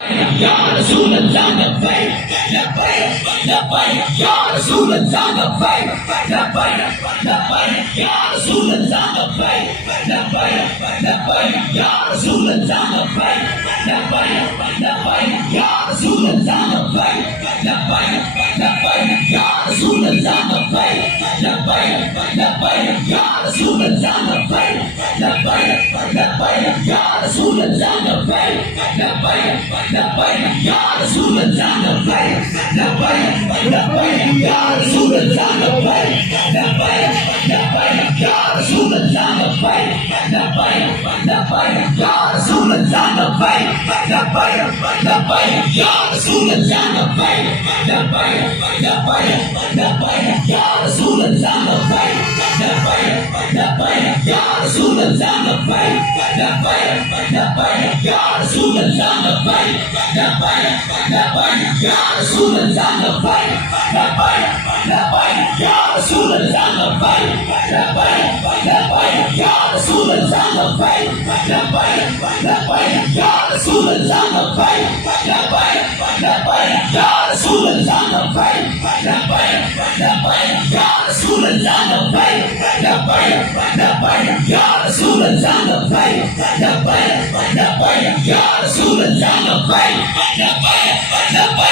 Ya Resulallah labbaik labbaik labbaik Ya Resulallah labbaik labbaik labbaik Ya Resulallah labbaik labbaik labbaik Ya Resulallah labbaik labbaik labbaik Ya Resulallah labbaik labbaik labbaik Ya Resulallah labbaik labbaik labbaik Ya Resulallah labbaik labbaik labbaik Ya Resulallah labbaik labbaik labbaik Ya Resulallah labbaik labbaik labbaik Ya Resulallah labbaik labbaik labbaik Ya Resulallah labbaik labbaik labbaik Ya Resulallah labbaik labbaik labbaik Ya Resulallah labbaik labbaik labbaik labbaik Ya Resulallah labbaik labbaik labbaik Ya Resulallah labbaik labbaik labbaik Ya Resulallah labbaik labbaik labbaik Ya Resulallah labbaik labbaik labbaik Ya Resulallah labbaik labbaik labbaik Ya Resulallah labbaik labbaik labbaik Ya Resulallah labbaik labbaik labbaik Ya Resulallah labbaik labbaik labbaik Ya Resulallah labbaik labbaik labbaik Ya Resulallah labbaik labbaik labbaik Ya Resulallah labbaik labbaik labbaik